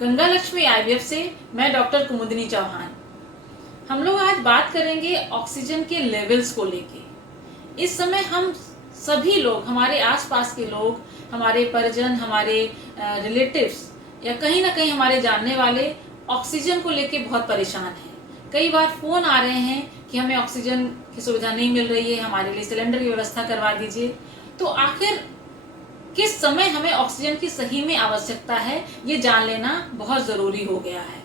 Ganga Lakshmi IVF से मैं doctor कुमुदिनी चौहान। हम लोग आज बात करेंगे ऑक्सीजन के लेवल्स को लेके। इस समय हम सभी लोग, हमारे आसपास के लोग, हमारे परिजन, हमारे रिलेटिव्स या कहीं ना कहीं हमारे जानने वाले ऑक्सीजन को लेके बहुत परेशान हैं। कई बार फोन आ रहे हैं कि हमें ऑक्सीजन की सुविधा नहीं मिल रही है, हमारे लिए सिलेंडर की व्यवस्था करवा दीजिए। तो आखिर किस समय हमें ऑक्सीजन की सही में आवश्यकता है, ये जान लेना बहुत जरूरी हो गया है।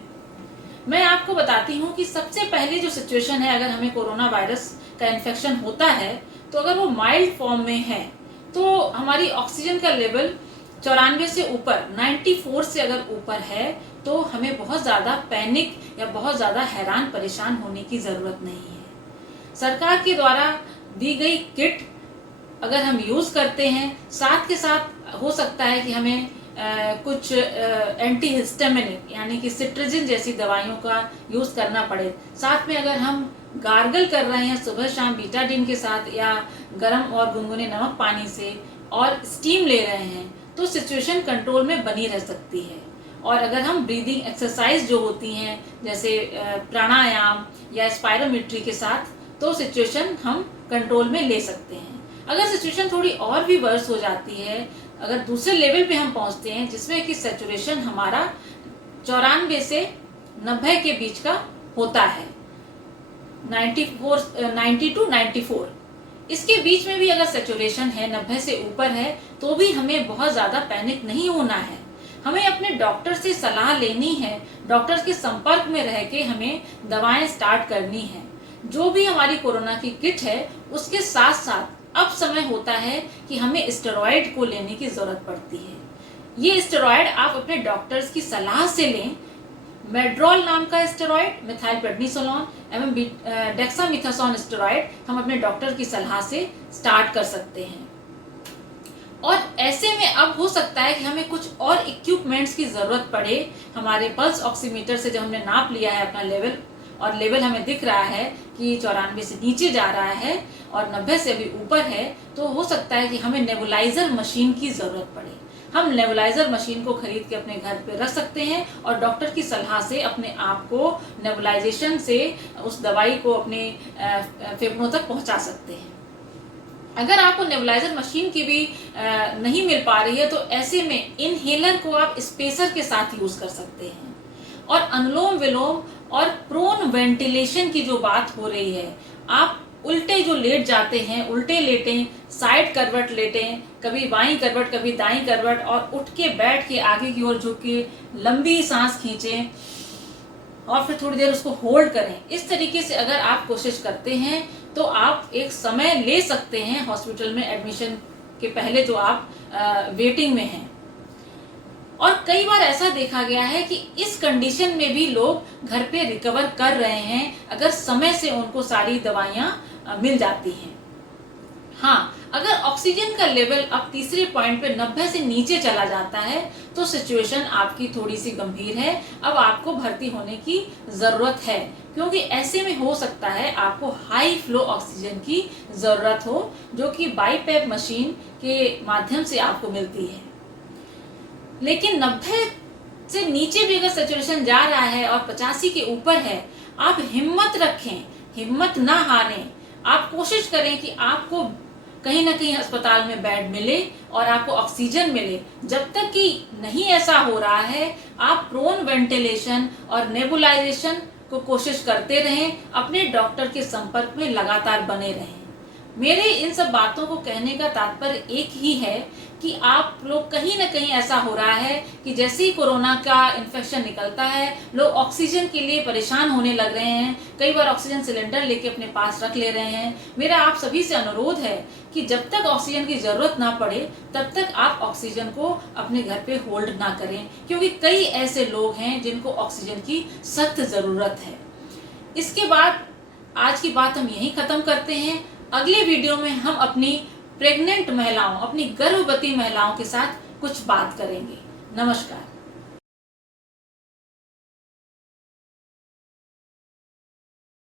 मैं आपको बताती हूँ कि सबसे पहले जो सिचुएशन है, अगर हमें कोरोना वायरस का इन्फेक्शन होता है तो अगर वो माइल्ड फॉर्म में है तो हमारी ऑक्सीजन का लेवल 94 से ऊपर, 94 से अगर ऊपर है तो हमें बहुत ज्यादा पैनिक या बहुत ज्यादा हैरान परेशान होने की जरूरत नहीं है। सरकार के द्वारा दी गई किट अगर हम यूज करते हैं, साथ के साथ हो सकता है कि हमें कुछ एंटी हिस्टामिनिक यानी कि सिट्रजिन जैसी दवाइयों का यूज करना पड़े। साथ में अगर हम गार्गल कर रहे हैं सुबह शाम बीटाडीन के साथ या गर्म और गुनगुने नमक पानी से और स्टीम ले रहे हैं तो सिचुएशन कंट्रोल में बनी रह सकती है। और अगर हम ब्रीदिंग एक्सरसाइज जो होती हैं जैसे प्राणायाम या स्पायरोमेट्री के साथ, तो सिचुएशन हम कंट्रोल में ले सकते हैं। अगर सिचुएशन थोड़ी और भी वर्स हो जाती है, अगर दूसरे लेवल पे हम पहुंचते हैं जिसमें कि सैचुरेशन हमारा 94 से 90 के बीच का होता है, 90 टू 94, इसके बीच में भी अगर सैचुरेशन है 90 से ऊपर है तो भी हमें बहुत ज्यादा पैनिक नहीं होना है। हमें अपने डॉक्टर से सलाह लेनी है, डॉक्टर के संपर्क में रह के हमें दवाएं स्टार्ट करनी है। जो भी हमारी कोरोना की किट है उसके साथ साथ अब समय होता है कि हमें स्टेरॉइड को लेने की जरूरत पड़ती है। ये स्टेरॉइड आप अपने डॉक्टर्स की सलाह से लें। मेड्रोल नाम का स्टेरॉइड, मिथाइल प्रेडनिसोलोन एवं डेक्सामिथासोन स्टेरॉइड हम अपने डॉक्टर की सलाह से स्टार्ट कर सकते हैं। और ऐसे में अब हो सकता है कि हमें कुछ और इक्विपमेंट्स की जरूरत पड़े। हमारे पल्स ऑक्सीमीटर से जब हमने नाप लिया है अपना लेवल और लेवल हमें दिख रहा है कि 94 से नीचे जा रहा है और 90 से अभी ऊपर है, तो हो सकता है कि हमें नेबुलाइजर मशीन की जरूरत पड़े। हम नेबुलाइजर मशीन को खरीद के अपने घर पे रख सकते हैं और डॉक्टर की सलाह से अपने आप को नेबुलाइजेशन से उस दवाई को अपने फेफड़ों तक पहुंचा सकते हैं। अगर आपको नेबुलाइजर मशीन की भी नहीं मिल पा रही है तो ऐसे में इनहेलर को आप स्पेसर के साथ यूज कर सकते हैं। और अनुलोम विलोम और प्रोन वेंटिलेशन की जो बात हो रही है, आप उल्टे जो लेट जाते हैं, उल्टे लेटें, साइड करवट लेटें, कभी बाईं करवट कभी दाईं करवट, और उठ के बैठ के आगे की ओर झुक के लंबी सांस खींचें और फिर थोड़ी देर उसको होल्ड करें। इस तरीके से अगर आप कोशिश करते हैं तो आप एक समय ले सकते हैं हॉस्पिटल में एडमिशन के पहले जो आप वेटिंग में हैं। और कई बार ऐसा देखा गया है कि इस कंडीशन में भी लोग घर पे रिकवर कर रहे हैं अगर समय से उनको सारी दवाइयां मिल जाती हैं। हाँ, अगर ऑक्सीजन का लेवल अब तीसरे पॉइंट पे 90 से नीचे चला जाता है तो सिचुएशन आपकी थोड़ी सी गंभीर है। अब आपको भर्ती होने की जरूरत है, क्योंकि ऐसे में हो सकता है आपको हाई फ्लो ऑक्सीजन की जरूरत हो, जो कि बाईपैप मशीन के माध्यम से आपको मिलती है। लेकिन 90 से नीचे भी अगर सैचुरेशन जा रहा है और 85 के ऊपर है, आप हिम्मत रखें, हिम्मत ना हारें। आप कोशिश करें कि आपको कहीं ना कहीं अस्पताल में बेड मिले और आपको ऑक्सीजन मिले। जब तक कि नहीं ऐसा हो रहा है, आप प्रोन वेंटिलेशन और नेबुलाइजेशन को कोशिश करते रहें, अपने डॉक्टर के संपर्क में लगातार बने रहें। मेरे इन सब बातों को कहने का तात्पर्य एक ही है कि आप लोग कहीं ना कहीं ऐसा हो रहा है कि जैसे ही कोरोना का इन्फेक्शन निकलता है, लोग ऑक्सीजन के लिए परेशान होने लग रहे हैं। कई बार ऑक्सीजन सिलेंडर लेके अपने पास रख ले रहे हैं। मेरा आप सभी से अनुरोध है कि जब तक ऑक्सीजन की जरूरत ना पड़े तब तक आप ऑक्सीजन को अपने घर पे होल्ड ना करें, क्योंकि कई ऐसे लोग हैं जिनको ऑक्सीजन की सख्त जरूरत है। इसके बाद आज की बात हम यहीं खत्म करते हैं। अगले वीडियो में हम अपनी प्रेग्नेंट महिलाओं, अपनी गर्भवती महिलाओं के साथ कुछ बात करेंगे। नमस्कार।